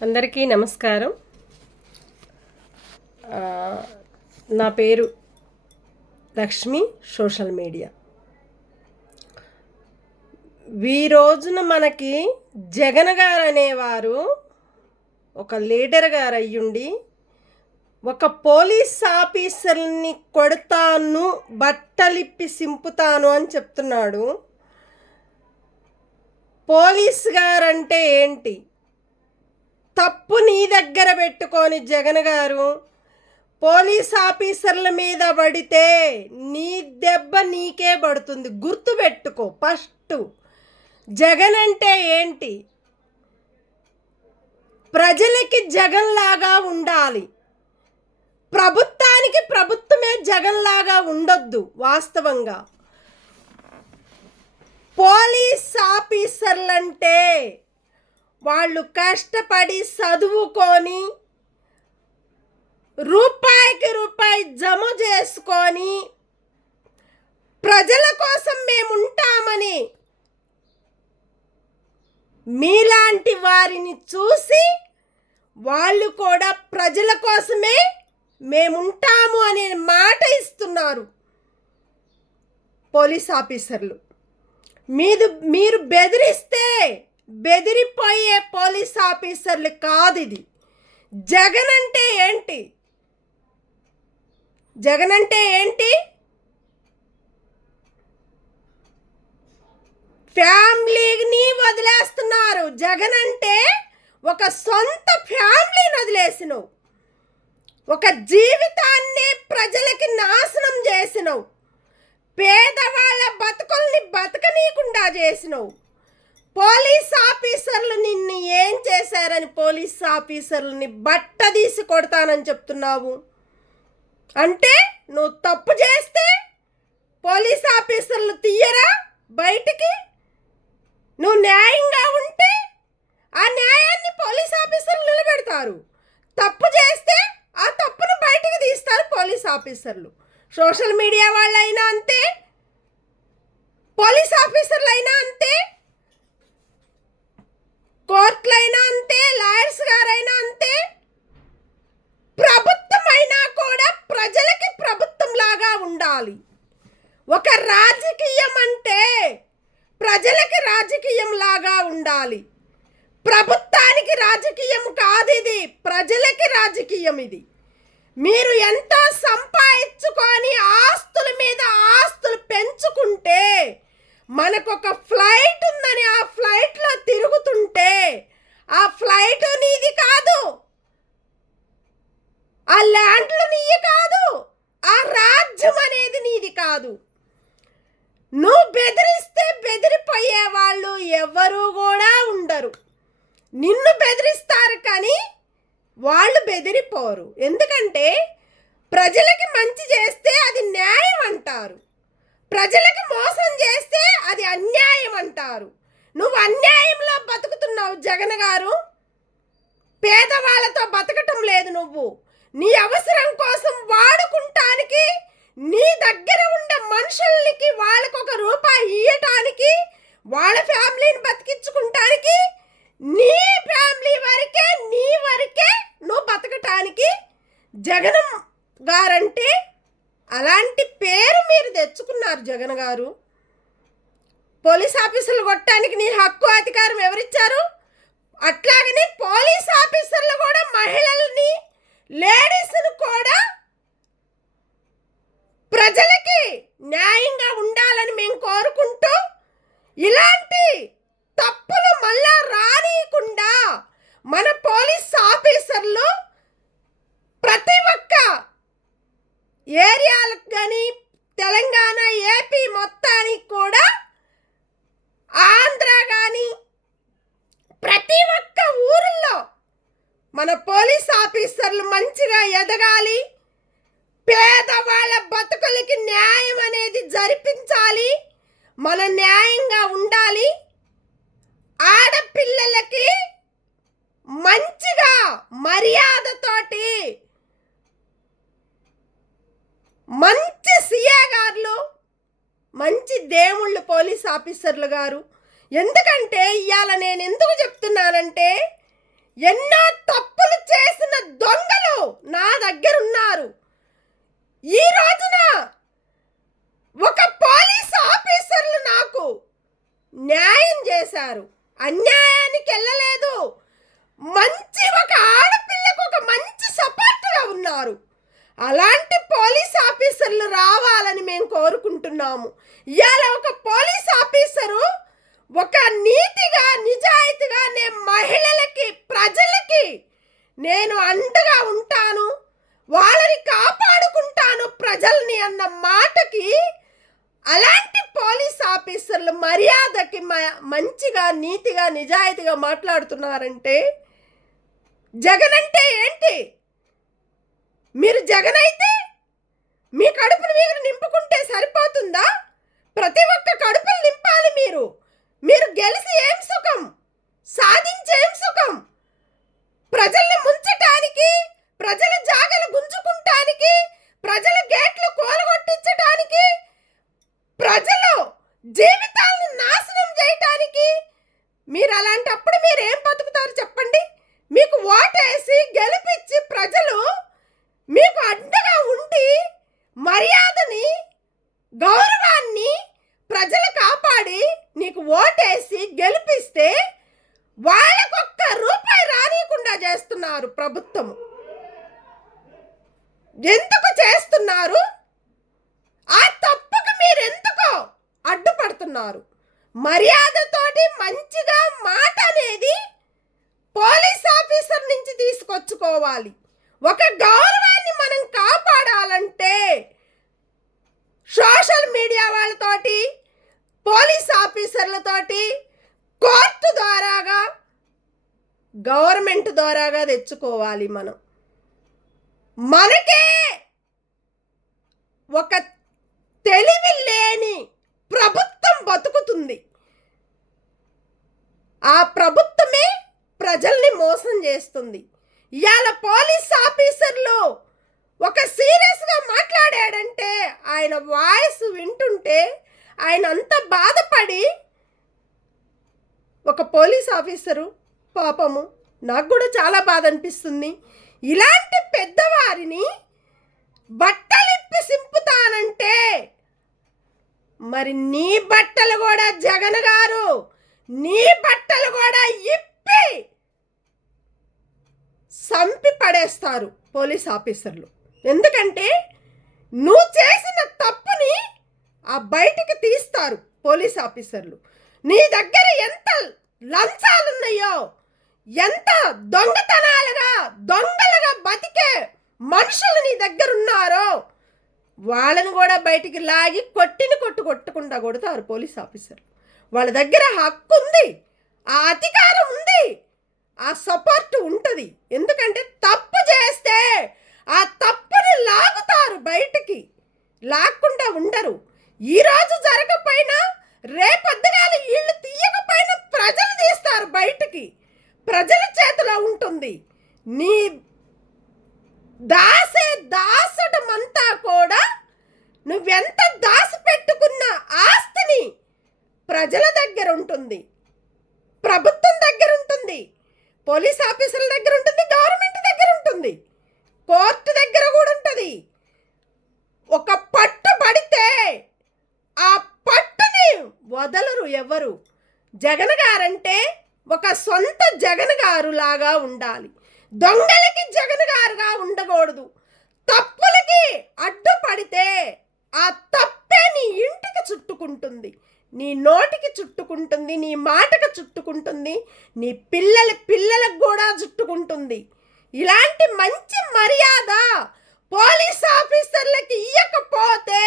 అందరికీ నమస్కారం. నా పేరు లక్ష్మి, సోషల్ మీడియా. ఈ రోజున మనకి జగన్ గారు అనేవారు ఒక లీడర్ గారు అయ్యుండి ఒక పోలీస్ ఆఫీసర్ని కొడతాను, బట్టలిప్పి సింపుతాను అని చెప్తున్నాడు. పోలీస్ గారంటే ఏంటి? తప్పు నీ దగ్గర పెట్టుకొని జగన్ గారు పోలీస్ ఆఫీసర్ల మీద పడితే నీ దెబ్బ నీకే పడుతుంది. గుర్తుపెట్టుకో. ఫస్ట్ జగన్ అంటే ఏంటి? ప్రజలకి జగన్ లాగా ఉండాలి, ప్రభుత్వానికి ప్రభుత్వమే జగన్ లాగా ఉండొద్దు. వాస్తవంగా పోలీస్ ఆఫీసర్లంటే వాళ్ళు కష్టపడి చదువుకొని రూపాయికి రూపాయి జమ చేసుకొని ప్రజల కోసం మేముంటామని మీలాంటి వారిని చూసి వాళ్ళు కూడా ప్రజల కోసమే మేముంటాము అనే మాట ఇస్తున్నారు పోలీస్ ఆఫీసర్లు. మీరు బెదిరిస్తే బెదిరిపోయే పోలీస్ ఆఫీసర్లు కాదు ఇది. జగన్ అంటే ఏంటి? జగన్ అంటే ఏంటి? ఫ్యామిలీని వదిలేస్తున్నారు. జగన్ అంటే ఒక సొంత ఫ్యామిలీని వదిలేసినవు, ఒక జీవితాన్ని ప్రజలకి నాశనం చేసినవు, పేదవాళ్ళ బతుకుల్ని బతకనీయకుండా చేసినవు. పోలీస్ ఆఫీసర్లు నిన్ను ఏం చేశారని పోలీస్ ఆఫీసర్లని బట్ట తీసి కొడతానని చెప్తున్నావు. అంటే నువ్వు తప్పు చేస్తే పోలీస్ ఆఫీసర్లు తీయరా బయటికి? నువ్వు న్యాయంగా ఉంటే ఆ న్యాయాన్ని పోలీస్ ఆఫీసర్లు నిలబెడతారు. తప్పు చేస్తే ఆ తప్పును బయటికి తీస్తారు పోలీస్ ఆఫీసర్లు. సోషల్ మీడియా వాళ్ళైనా అంతే, పోలీస్ ఆఫీసర్లు అయినా అంతే, కోర్టులైనా అంతే, లాయర్స్ గారైనా అంతే. ప్రభుత్వం అయినా కూడా ప్రజలకి ప్రభుత్వం లాగా ఉండాలి. ఒక రాజకీయం అంటే ప్రజలకి రాజకీయం లాగా ఉండాలి. ప్రభుత్వానికి రాజకీయం కాదు ఇది, ప్రజలకి రాజకీయం ఇది. మీరు ఎంతో సంపాదించుకొని ఆస్తుల మీద ఆస్తులు పెంచుకుంటే, మనకొక ఫ్లైట్ ఉందని ఆ ఫ్లైట్లో తిరుగుతుంటే ఆ ఫ్లైట్ నీది కాదు, ఆ ల్యాండ్లు నీది కాదు, ఆ రాజ్యం అనేది నీది కాదు. నువ్వు బెదిరిస్తే బెదిరిపోయే వాళ్ళు ఎవరు కూడా ఉండరు. నిన్ను బెదిరిస్తారు కానీ వాళ్ళు బెదిరిపోరు. ఎందుకంటే ప్రజలకి మంచి చేస్తే అది న్యాయం అంటారు, ప్రజలకు మోసం చేస్తే అది అన్యాయం అంటారు. నువ్వు అన్యాయంలో బతుకుతున్నావు జగన్ గారు. పేదవాళ్ళతో బతకటం లేదు. నువ్వు నీ అవసరం కోసం వాడుకుంటానికి, నీ దగ్గర ఉండే మనుషులకి వాళ్ళకు ఒక రూపాయి ఇయ్యటానికి, వాళ్ళ ఫ్యామిలీని బతికించుకుంటానికి, నీ ఫ్యామిలీ వరకే, నీ వరకే నువ్వు బతకటానికి జగన్ గారంటే అలాంటి పేరు మీరు తెచ్చుకున్నారు. జగన్ గారు పోలీస్ ఆఫీసర్లు కొట్టడానికి నీ హక్కు అధికారం ఎవరిచ్చారు? అట్లాగనే పోలీస్ ఆఫీసర్లు కూడా మహిళల్ని, లేడీస్ను కూడా ప్రజలకి న్యాయంగా ఉండాలని మేము కోరుకుంటూ ఇలాంటి తప్పులు మళ్ళా రానియకుండా మన పోలీస్ ఆఫీసర్లు ప్రతి ఒక్క ఏరియాలకు కానీ, తెలంగాణ, ఏపీ మొత్తానికి కూడా, ఆంధ్ర కానీ ప్రతి ఒక్క ఊరిలో మన పోలీస్ ఆఫీసర్లు మంచిగా ఎదగాలి. పేదవాళ్ళ బతుకులకి న్యాయం అనేది జరిపించాలి. మన న్యాయంగా ఉండాలి. ఆడపిల్లలకి మంచిగా మర్యాదతోటి మంచి సీఏ గారులు, మంచి దేవుళ్ళు పోలీస్ ఆఫీసర్లు గారు. ఎందుకంటే ఇవాళ నేను ఎందుకు చెప్తున్నానంటే, ఎన్నో తప్పులు చేసిన దొంగలు నా దగ్గర ఉన్నారు. ఈ రోజున ఒక పోలీస్ ఆఫీసర్లు నాకు న్యాయం చేశారు, అన్యాయానికి వెళ్ళలేదు. మంచి ఒక ఆడపిల్లకు ఒక మంచి సపోర్ట్గా ఉన్నారు. అలాంటి పోలీస్ ఆఫీసర్లు రావాలని మేము కోరుకుంటున్నాము. ఇవాళ ఒక పోలీస్ ఆఫీసరు ఒక నీతిగా నిజాయితీగా నేను మహిళలకి ప్రజలకి నేను అండగా ఉంటాను, వాళ్ళని కాపాడుకుంటాను ప్రజల్ని అన్న మాటకి అలాంటి పోలీస్ ఆఫీసర్లు మర్యాదకి మంచిగా నీతిగా నిజాయితీగా మాట్లాడుతున్నారంటే జగన్ అంటే ఏంటి? మీరు జగన్ అయితే మీ కడుపును మీరు నింపుకుంటే సరిపోతుందా? ప్రతి ఒక్క కడుపులు నింపాలి. మీరు గెలిచి ఏం సుఖం, సాధించి ఏం సుఖం? ప్రజల్ని ముంచటానికి, ప్రజల జాగలు గుంజుకుంటానికి, ప్రజల గేట్లు కూలగొట్టించటానికి, ప్రజలు జీవితాలను నాశనం చేయటానికి మీరు అలాంటప్పుడు మీరు ఏం బతుకుతారు చెప్పండి? మీకు ఓటేసి గెలిపించి ప్రజలు మీకు అడ్డగా ఉండి మర్యాదని గౌరవాన్ని ప్రజలు కాపాడి నీకు ఓటేసి గెలిపిస్తే వాళ్ళకొక్క రూపాయి రానియకుండా చేస్తున్నారు ప్రభుత్వం. ఎందుకు చేస్తున్నారు? ఆ తప్పుకు మీరెందుకో అడ్డుపడుతున్నారు? మర్యాదతోటి మంచిగా మాట అనేది పోలీస్ ఆఫీసర్ నుంచి తీసుకొచ్చుకోవాలి. ఒక గౌరవాన్ని మనం కాపాడాలంటే సోషల్ మీడియా వాళ్ళతోటి, పోలీస్ ఆఫీసర్లతోటి, కోర్టు ద్వారాగా, గవర్నమెంట్ ద్వారాగా తెచ్చుకోవాలి. మనకే ఒక తెలివి లేని ప్రభుత్వం బతుకుతుంది. ఆ ప్రభుత్వమే ప్రజల్ని మోసం చేస్తుంది. ఇవాళ పోలీస్ ఆఫీసర్లు ఒక సీరియస్గా మాట్లాడాడంటే ఆయన వాయిస్ వింటుంటే ఆయన అంత బాధపడి, ఒక పోలీస్ ఆఫీసరు పాపము నాకు కూడా చాలా బాధ అనిపిస్తుంది. ఇలాంటి పెద్దవారిని బట్టలిప్పి సింపుతానంటే మరి నీ బట్టలు కూడా జగన్ గారు, నీ బట్టలు కూడా ఇప్పి సంపి పడేస్తారు పోలీస్ ఆఫీసర్లు. ఎందుకంటే నువ్వు చేసిన తప్పుని ఆ బయటికి తీస్తారు పోలీస్ ఆఫీసర్లు. నీ దగ్గర ఎంత లంచాలున్నాయో, ఎంత దొంగలుగా బతికే మనుషులు నీ దగ్గర ఉన్నారో వాళ్ళని కూడా బయటికి లాగి కొట్టకుండా కొడతారు పోలీస్ ఆఫీసర్లు. వాళ్ళ దగ్గర హక్కు ఉంది, ఆ అధికారం ఉంది, ఆ సపోర్ట్ ఉంటుంది. ఎందుకంటే తప్పు చేస్తే ఆ తప్పుని లాగుతారు బయటికి, లాక్కుండా ఉండరు. ఈరోజు జరగకపోయినా రేపొద్దుగాల వీళ్ళు తీయకపోయినా ప్రజలు తీస్తారు బయటికి, ప్రజల చేతిలో ఉంటుంది. నీ దాసటమంతా కూడా నువ్వెంత దాసి పెట్టుకున్న ఆస్తిని ప్రజల దగ్గర ఉంటుంది, ప్రభుత్వం దగ్గర ఉంటుంది, పోలీస్ ఆఫీసర్ల దగ్గర ఉంటుంది, గవర్నమెంట్ దగ్గర ఉంటుంది, కోర్టు దగ్గర కూడా ఉంటుంది. ఒక పట్టు పడితే ఆ పట్టుని వదలరు ఎవరు. జగన్ గారంటే ఒక సొంత జగన్ గారు లాగా ఉండాలి. దొంగలకి జగన్ గారుగా ఉండకూడదు. తప్పులకి అడ్డుపడితే ఆ తప్పే నీ ఇంటికి చుట్టుకుంటుంది, నీ నోటికి చుట్టుకుంటుంది, నీ మాటకు చుట్టుకుంటుంది, నీ పిల్లలకు కూడా చుట్టుకుంటుంది. ఇలాంటి మంచి మర్యాద పోలీస్ ఆఫీసర్లకి ఇవ్వకపోతే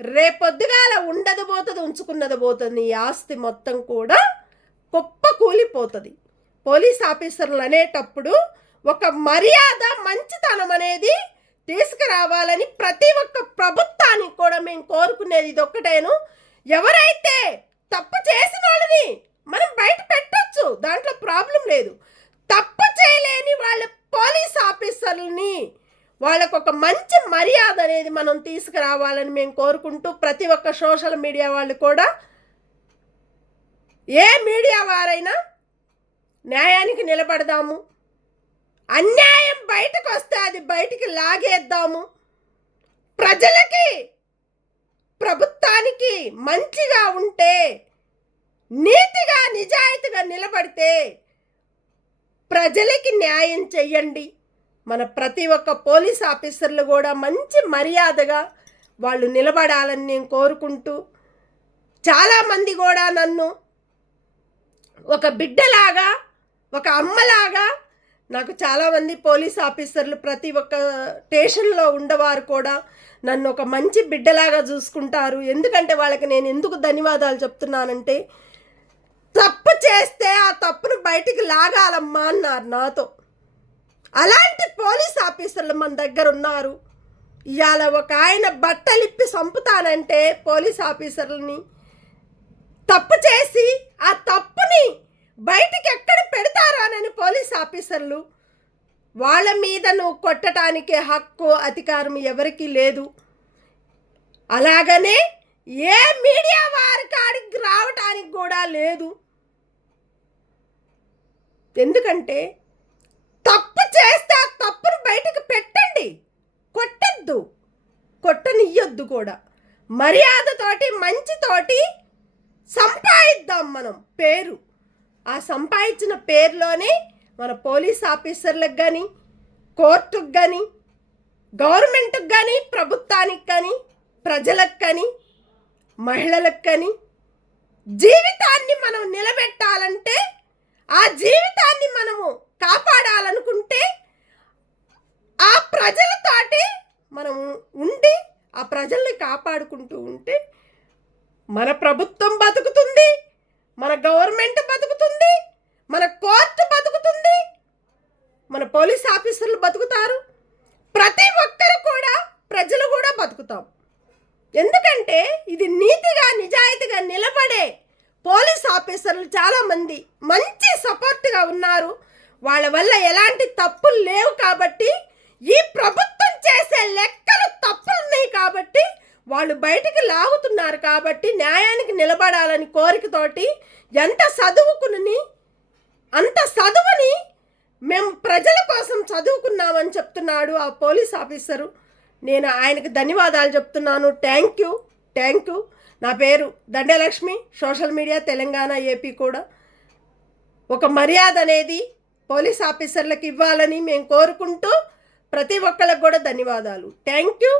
రేపొద్దుగాల ఉండదు పోతుంది, ఉంచుకున్నది పోతుంది. ఈ ఆస్తి మొత్తం కూడా కుప్ప కూలిపోతుంది. పోలీస్ ఆఫీసర్లు అనేటప్పుడు ఒక మర్యాద, మంచితనం అనేది తీసుకురావాలని ప్రతి ఒక్క ప్రభుత్వానికి కూడా మేము కోరుకునేది ఇదొక్కటేను. ఎవరైతే తప్పు చేసిన వాళ్ళని మనం బయట పెట్టచ్చు, దాంట్లో ప్రాబ్లం లేదు. తప్పు చేయలేని వాళ్ళ పోలీస్ ఆఫీసర్లని వాళ్ళకు ఒక మంచి మర్యాద అనేది మనం తీసుకురావాలని మేము కోరుకుంటూ, ప్రతి ఒక్క సోషల్ మీడియా వాళ్ళు కూడా, ఏ మీడియా వారైనా న్యాయానికి నిలబడదాము. అన్యాయం బయటకు వస్తే అది బయటికి లాగేద్దాము. ప్రజలకి, ప్రభుత్వానికి మంచిగా ఉంటే, నీతిగా నిజాయితీగా నిలబడితే ప్రజలకి న్యాయం చెయ్యండి. మన ప్రతి ఒక్క పోలీస్ ఆఫీసర్లు కూడా మంచి మర్యాదగా వాళ్ళు నిలబడాలని నేను కోరుకుంటూ, చాలామంది కూడా నన్ను ఒక బిడ్డలాగా, ఒక అమ్మలాగా, నాకు చాలామంది పోలీస్ ఆఫీసర్లు ప్రతి ఒక్క స్టేషన్లో ఉండేవారు కూడా నన్ను ఒక మంచి బిడ్డలాగా చూసుకుంటారు. ఎందుకంటే వాళ్ళకి నేను ఎందుకు ధన్యవాదాలు చెప్తున్నానంటే, తప్పు చేస్తే ఆ తప్పును బయటికి లాగాలమ్మా అన్నారు నాతో. అలాంటి పోలీస్ ఆఫీసర్లు మన దగ్గర ఉన్నారు. ఇవాళ ఒక ఆయన బట్టలిప్పి చంపుతానంటే పోలీస్ ఆఫీసర్లని తప్పు చేసి ఆ తప్పుని బయటికి ఎక్కడ పెడతారు అని పోలీస్ ఆఫీసర్లు వాళ్ళ మీద నువ్వు కొట్టడానికి హక్కు, అధికారం ఎవరికీ లేదు. అలాగనే ఏ మీడియా వారి కాడికి రావటానికి కూడా లేదు. ఎందుకంటే తప్పు చేస్తే ఆ తప్పును బయటకు పెట్టండి, కొట్టద్దు, కొట్టనియ్యొద్దు కూడా. మర్యాదతోటి, మంచితోటి సంపాదిద్దాం మనం పేరు. ఆ సంపాదించిన పేరులోనే మన పోలీస్ ఆఫీసర్లకు కానీ, కోర్టుకు కానీ, గవర్నమెంట్కి కానీ, ప్రభుత్వానికి కానీ, ప్రజలకు కానీ, మహిళలకు కానీ జీవితాన్ని మనం నిలబెట్టాలంటే, ఆ జీవితాన్ని మనము కాపాడాలనుకుంటే ఆ ప్రజలతోటి మనము ఉండి ఆ ప్రజల్ని కాపాడుకుంటూ ఉంటే మన ప్రభుత్వం బతుకుతుంది, మన గవర్నమెంట్ బతుకుతుంది, మన కోర్టు బతుకుతుంది, మన పోలీస్ ఆఫీసర్లు బతుకుతారు, ప్రతి ఒక్కరు కూడా, ప్రజలు కూడా బతుకుతాం. ఎందుకంటే ఇది నీతిగా నిజాయితీగా నిలబడే పోలీస్ ఆఫీసర్లు చాలామంది మంచి సపోర్ట్గా ఉన్నారు. వాళ్ళ వల్ల ఎలాంటి తప్పులు లేవు కాబట్టి, ఈ ప్రభుత్వం చేసే లెక్కలు తప్పులున్నాయి కాబట్టి వాళ్ళు బయటికి లాగుతున్నారు. కాబట్టి న్యాయానికి నిలబడాలని కోరికతోటి ఎంత చదువుకుని అంత చదువుని మేము ప్రజల కోసం చదువుకున్నామని చెప్తున్నాడు ఆ పోలీస్ ఆఫీసరు. నేను ఆయనకు ధన్యవాదాలు చెప్తున్నాను. Thank you. నా పేరు దండలక్ష్మి. సోషల్ మీడియా తెలంగాణ, ఏపీ కూడా ఒక మర్యాద అనేది పోలీస్ ఆఫీసర్లకు ఇవ్వాలని మేము కోరుకుంటూ ప్రతి ఒక్కరికి కూడా ధన్యవాదాలు. Thank you.